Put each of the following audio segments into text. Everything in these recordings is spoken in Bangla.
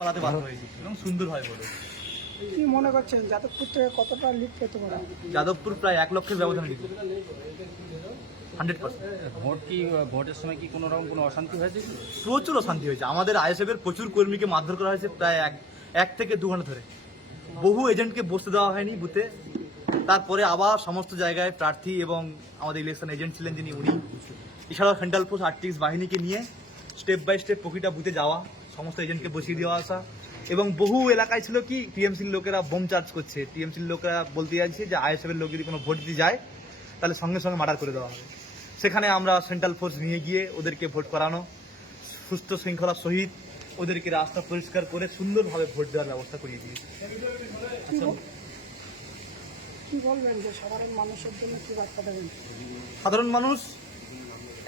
পালাতে বাধ্য হয়েছি এবং সুন্দরভাবে ভোট হয়েছে। কি মনে করছেন? যাদবপুর থেকে কতটা লিড পেতে পারে যাদবপুর প্রায় এক লক্ষের ব্যবধানে হান্ড্রেড পার্সেন্ট ভোট কি ভোটের সময় কি কোনো রকম কোনো অশান্তি হয়েছে? প্রচুর অশান্তি হয়েছে। আমাদের আইএসএফ এর প্রচুর কর্মীকে মারধর করা হয়েছে প্রায় এক এক থেকে দু ঘণ্টা ধরে। বহু এজেন্টকে বসতে দেওয়া হয়নি বুথে। তারপরে আবার সমস্ত জায়গায় প্রার্থী এবং আমাদের ইলেকশন এজেন্ট ছিলেন যিনি উনি। এছাড়াও সেন্ট্রাল ফোর্স আর্টিক্স বাহিনীকে নিয়ে স্টেপ বাই স্টেপ প্রতিটা বুথে যাওয়া। সমস্ত এজেন্টকে বসিয়ে দেওয়া আসা। এবং বহু এলাকায় ছিল কি টিএমসির লোকেরা বোম চার্জ করছে। টিএমসির লোকেরা বলতে যাচ্ছে যে আইএসএফ এর লোক যদি কোনো ভোট দিতে যায় তাহলে সঙ্গে সঙ্গে মার্ডার করে দেওয়া হবে। সেখানে আমরা সেন্ট্রাল ফোর্স নিয়ে গিয়ে ওদেরকে ভোট করানো সুস্থ শৃঙ্খলা সহিত ওদেরকে রাস্তা পরিষ্কার করে সুন্দরভাবে ভোট দেওয়ার ব্যবস্থা করিয়ে দিয়েছি। সাধারণ মানুষ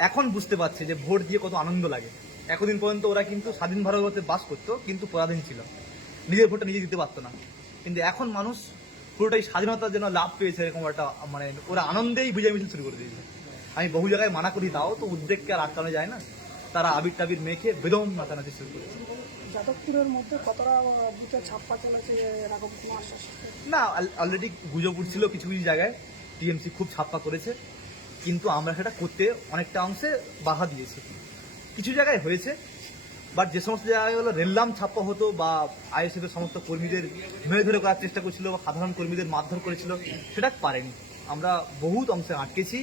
এখন বুঝতে পারছে যে ভোট দিয়ে কত আনন্দ লাগে। এতদিন পর্যন্ত ওরা কিন্তু স্বাধীন ভারতে বাস করতো কিন্তু পরাধীন ছিল। নিজের ভোটটা নিজে দিতে পারতো না। কিন্তু এখন মানুষ পুরোটাই স্বাধীনতার জন্য লাভ পেয়েছে এরকম একটা মানে ওরা আনন্দেই বিজয় মিছিল শুরু করে দিয়েছে। আমি বহু জায়গায় মানা করি তাও তো উদ্বেগকে আর আটকানো যায় না। তারা আবির টাবির মেখে বেদম নাচানাচি শুরু করেছে। যাদবপুরের মধ্যে কতটা বুথে ছাপ্পা চলেছে এরকম কোনো আশ্বাস না অলরেডি গুজব উঠছিল কিছু কিছু জায়গায়। টিএমসি খুব ছাপ্পা করেছে। কিন্তু আমরা সেটা করতে অনেকটা অংশে বাধা দিয়েছি। কিছু জায়গায় হয়েছে বাট যে সমস্ত জায়গাগুলো রেললাম ছাপ্পা হতো বা আইএসএফ এর সমস্ত কর্মীদের ধরে ধরে করার চেষ্টা করছিল বা সাধারণ কর্মীদের মারধর করেছিল সেটা পারেনি। আমরা বহুত অংশে আটকেছি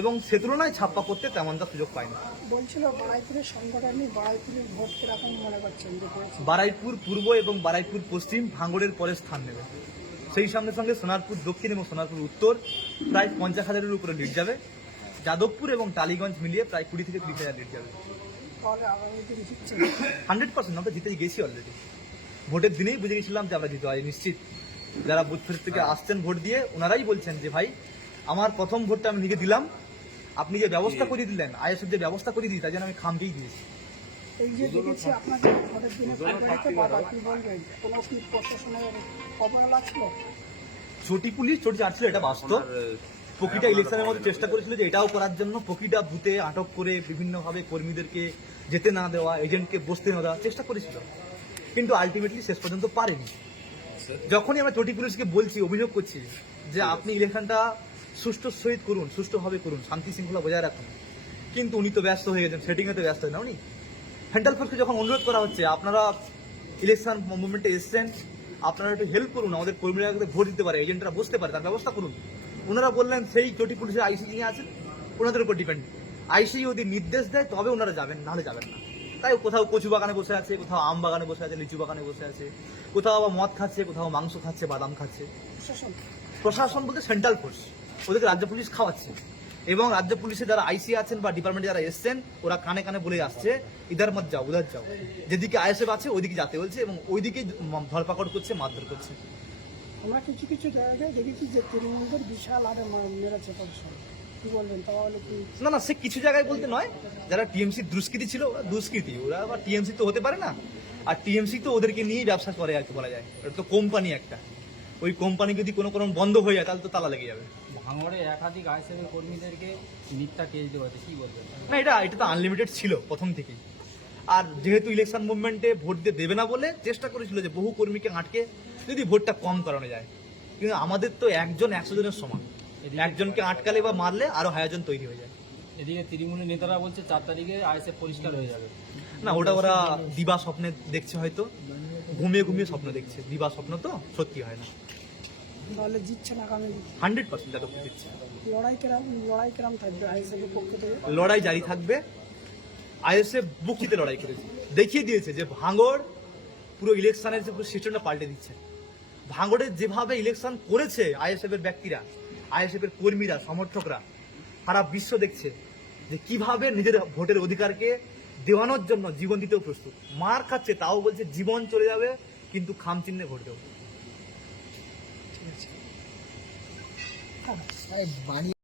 এবং সে তুলনায় ছাপ্পা করতে তেমনটা সুযোগ পাইনি। বলছিল বাড়াইপুরের সংগঠনই বাড়াইপুরের ভোট কীরকম মনে করছেন বারাইপুর পূর্ব এবং বারাইপুর পশ্চিম ভাঙড়ের পরে স্থান নেবে। সেই সঙ্গে সঙ্গে সোনারপুর দক্ষিণ এবং সোনারপুর উত্তর প্রায় পঞ্চাশ হাজারের উপরে লিড যাবে। যাদবপুর এবং টালিগঞ্জ মিলিয়ে প্রায় কুড়ি থেকে তিরিশ হাজার লিড যাবে। তাহলে আগামী দিন জিতছে হান্ড্রেড পার্সেন্ট আমরা জিতে গেছি অলরেডি ভোটের দিনেই বুঝে গেছিলাম যে আমরা জিতে হয় নিশ্চিত। যারা বুথ ফেরত থেকে আসছেন ভোট দিয়ে ওনারাই বলছেন যে ভাই আমার প্রথম ভোটটা আমি নিজে দিলাম। আপনি যে ব্যবস্থা করে দিলেন আইএসএফ যে ব্যবস্থা করে দিই তার জন্য আমি খামকেই দিয়েছি। এই যে দেখেছি আপনাকে ভোটের দিনে ফেব্রুয়ারিতে কি বলবেন কোনো কি প্রশাসনের অবহেলা ছিল চটি পুলিশ চটি চাটছিল এটা বাস্তব। প্রতিটা ইলেকশনের মধ্যে চেষ্টা করেছিল যে এটাও করার জন্য প্রতিটা ভূতে আটক করে বিভিন্নভাবে কর্মীদেরকে যেতে না দেওয়া, এজেন্টকে বসতে না দেওয়া চেষ্টা করেছিল। কিন্তু আলটিমেটলি শেষ পর্যন্ত পারেনি। যখনই আমরা চটি পুলিশকে বলছি, অভিযোগ করছি যে আপনি ইলেকশনটা সুষ্ঠু সহিত করুন, সুষ্ঠুভাবে করুন, শান্তি শৃঙ্খলা বজায় রাখুন। কিন্তু উনি তো ব্যস্ত হয়ে গেছেন সেটিংয়ে তো ব্যস্ত না উনি। সেন্ট্রাল ফোর্সকে যখন অনুরোধ করা হচ্ছে, আপনারা ইলেকশন মুভমেন্টে এসছেন, আপনারা একটু হেল্প করুন, আমাদের কর্মীরা ভোট দিতে পারে এজেন্টরা বসতে পারে, তার ব্যবস্থা করুন। ওনারা বললেন সেই চটি পুলিশের আইসি নিয়ে আছেন ওনাদের উপর ডিপেন্ড আইসি যদি নির্দেশ দেয় তবে ওনারা যাবেন নাহলে যাবেন না। তাই কোথাও কচু বাগানে বসে আছে কোথাও আম বাগানে বসে আছে লিচু বাগানে বসে আছে কোথাও আবার মদ খাচ্ছে কোথাও মাংস খাচ্ছে বাদাম খাচ্ছে। প্রশাসন। প্রশাসন বলতে সেন্ট্রাল ফোর্স ওদেরকে রাজ্য পুলিশ খাওয়াচ্ছে। এবং রাজ্য পুলিশে যারা আইসি আছেন বা ডিপার্টমেন্টে যারা এসছেন ওরা কানে কানে বলে আসছে ইধার মত যাও উধার যাও। যেদিকে আইএসএফ আছে ওইদিকে যাতে বলছে এবং ওইদিকে ধরপাকড় করছে মারধর করছে। আমরা কিছু কিছু জায়গায় দেখেছি যে তৃণমূলদের বিশাল মা- মেরেছে প্রশাসন কি বলবেন? তাহলে কি না না সে কিছু জায়গায় বলতে নয়। যারা টিএমসি দুষ্কৃতি ছিল ওরা দুষ্কৃতি। ওরা আবার টিএমসি তো হতে পারে না। আর টিএমসি তো ওদেরকে নিয়েই ব্যবসা করে আর কি বলা যায়। ওটা তো কোম্পানি একটা। ওই কোম্পানি যদি কোনো কোনো বন্ধ হয়ে যায় তাহলে তো তালা লেগে যাবে। ভাঙড়ে একাধিক আইসিএফের কর্মীদেরকে মিথ্যা কেস দেওয়া কি বলবেন? না এটা এটা তো আনলিমিটেড ছিল প্রথম থেকেই। আর যেহেতু ইলেকশন মুভমেন্টে ভোট দিয়ে দেবে না বলে চেষ্টা করেছিল যে বহু কর্মীকে আটকে যদি ভোটটা কম করানো যায়। কিন্তু আমাদের তো একজন একশো জনের সমান। একজনকে আটকালে বা মারলে আরও হাজারজন তৈরি হয়ে যায়। এদিকে তৃণমূলের নেতারা বলছে চার তারিখে আইএসএফ পরিষ্কার হয়ে যাবে। না ওটা ওরা দিবা স্বপ্নে দেখছে হয়তো। ঘুমিয়ে ঘুমিয়ে স্বপ্ন দেখছে। দিবা স্বপ্ন তো সত্যি হয় না। তাহলে আগামী দিন হান্ড্রেড পার্সেন্ট যাদবপুর লড়াই কেরাম লড়াই কেরাম থাকবে আইএসএফের পক্ষ থেকে? লড়াই জারি থাকবে। আইএসএফ বুকিতে লড়াই করেছে দেখিয়ে দিয়েছে যে ভাঙড় পুরো ইলেকশনের যে পুরো সিস্টেমটা পাল্টে দিচ্ছে। ভাঙড়ে যেভাবে ইলেকশন করেছে আইএসএফ এর ব্যক্তিরা আইএসএফ এর কর্মীরা সমর্থকরা সারা বিশ্ব দেখছে যে কীভাবে নিজের ভোটের অধিকারকে দেওয়ানোর জন্য জীবন দিতেও প্রস্তুত। মার খাচ্ছে তাও বলছে জীবন চলে যাবে কিন্তু খাম চিহ্নে ভোট দেবো। ঠিক আছে।